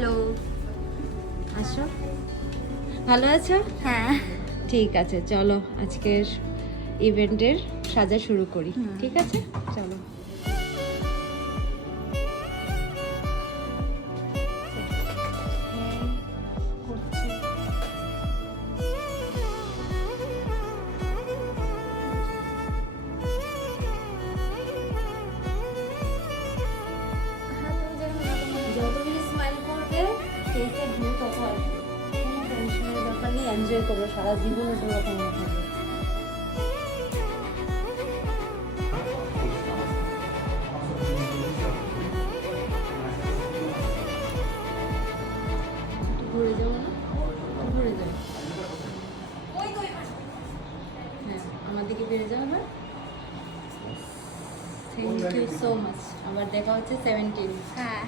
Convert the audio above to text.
Hello. আসো, ভালো আছো? হ্যাঁ। ঠিক আছে, চলো আজকের ইভেন্টের সাজা শুরু করি। ঠিক আছে, চলো। যত বেশি স্মাইল করবে ফেসের ভিউ তত আসবে। কোনো টেনশনের ব্যাপার নেই, এনজয় করবো, সারা জীবন ওটার কথা মনে থাকবে। ঘুরে যাবো না, ঘুরে যাও। হ্যাঁ, আমার দিকে বেড়ে যাও না। Thank you so much. আবার দেখা হচ্ছে 17। হ্যাঁ।